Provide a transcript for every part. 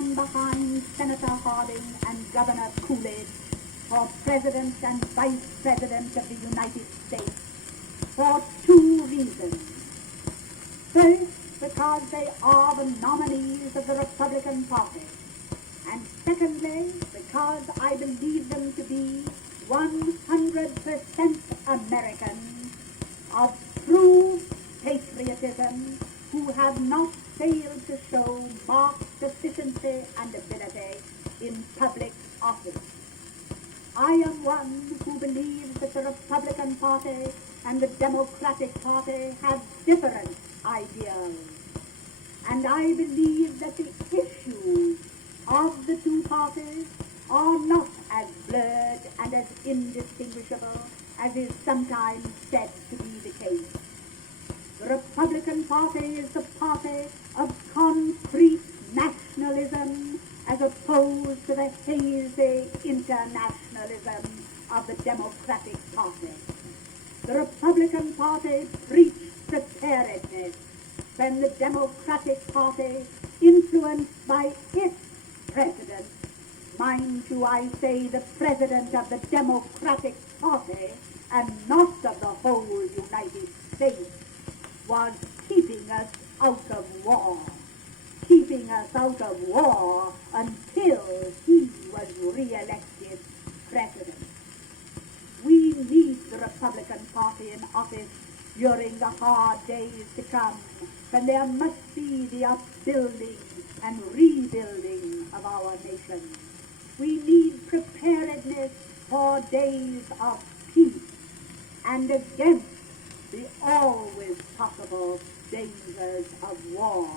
stand behind Senator Harding and Governor Coolidge for President and Vice President of the United States for two reasons. First, because they are the nominees of the Republican Party, and secondly, because I believe them to be 100% Americans of true patriotism who have not failed to show marked efficiency and ability in public office. I am one who believes that the Republican Party and the Democratic Party have different ideals. And I believe that the issues of the two parties are not as blurred and as indistinguishable as is sometimes said to be the case. The Republican Party is the party of concrete nationalism as opposed to the hazy internationalism of the Democratic Party. The Republican Party preached preparedness when the Democratic Party, influenced by its president, mind you, I say the president of the Democratic Party and not of the whole United States, was keeping us out of war until he was re-elected president. We need the Republican Party in office during the hard days to come, when there must be the upbuilding and rebuilding of our nation. We need preparedness for days of peace and against the always possible dangers of war.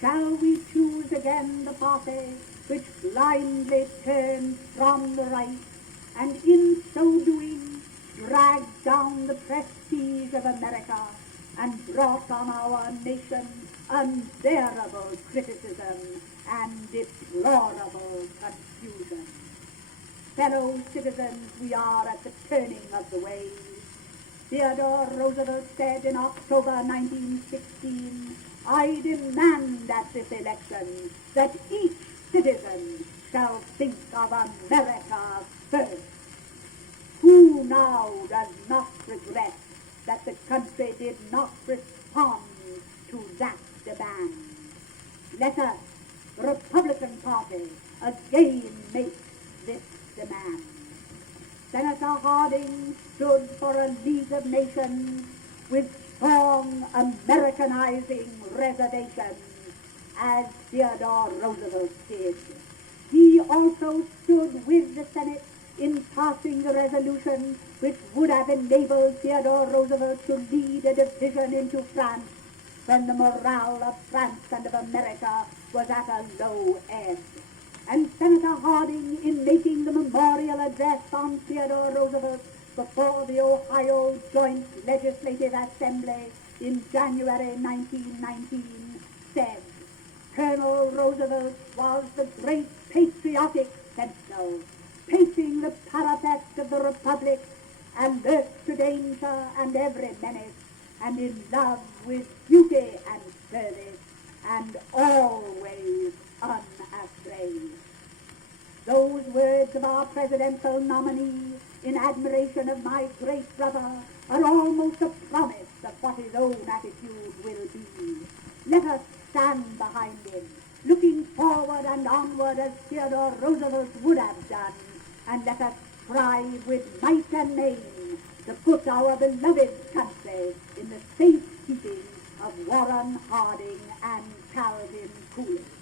Shall we choose again the party which blindly turns from the right and in so doing dragged down the prestige of America and brought on our nation unbearable criticism and deplorable confusion? Fellow citizens, we are at the turning of the waves. Theodore Roosevelt said in October 1916, "I demand at this election that each citizen shall think of America first." Who now does not regret that the country did not respond to that demand? Let us, the Republican Party, again make this demand. Senator Harding stood for a League of Nations with strong Americanizing reservations, as Theodore Roosevelt did. He also stood with the Senate in passing the resolution which would have enabled Theodore Roosevelt to lead a division into France when the morale of France and of America was at a low ebb. And Senator Harding, in making the memorial address on Theodore Roosevelt before the Ohio Joint Legislative Assembly in January 1919, said, "Colonel Roosevelt was the great patriotic sentinel, pacing the parapet of the Republic, alert to danger and every menace, and in love with duty and service, and always unafraid." Those words of our presidential nominee, in admiration of my great brother, are almost a promise of what his own attitude will be. Let us stand behind him, looking forward and onward as Theodore Roosevelt would have done, and let us strive with might and main to put our beloved country in the safe keeping of Warren Harding and Harding and Coolidge.